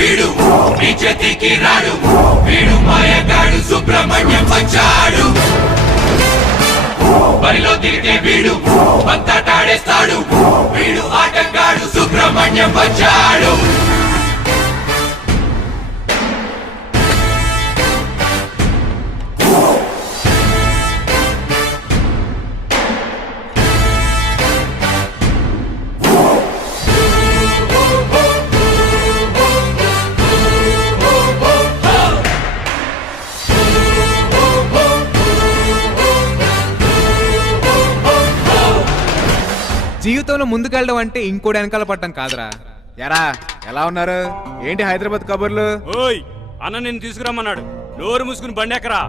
వీడు మీ చేతికి రాడు, వీడు మాయగాడు సుబ్రహ్మణ్యం వచ్చాడు. బరిలో దిగితే వీడు పంతాటాడేస్తాడు, వీడు ఆటగాడు సుబ్రహ్మణ్యం వచ్చాడు. జీవితంలో ముందుకెళ్ళడం అంటే ఇంకోటి వెనకాల పట్టం కాదురా. ఎరా ఎలా ఉన్నారు? ఏంటి హైదరాబాద్ కబుర్లు? ఓయ్ అన్న నిన్ను తీసుకురమ్మన్నాడు, నోరు మూసుకుని బండి ఎక్కరా.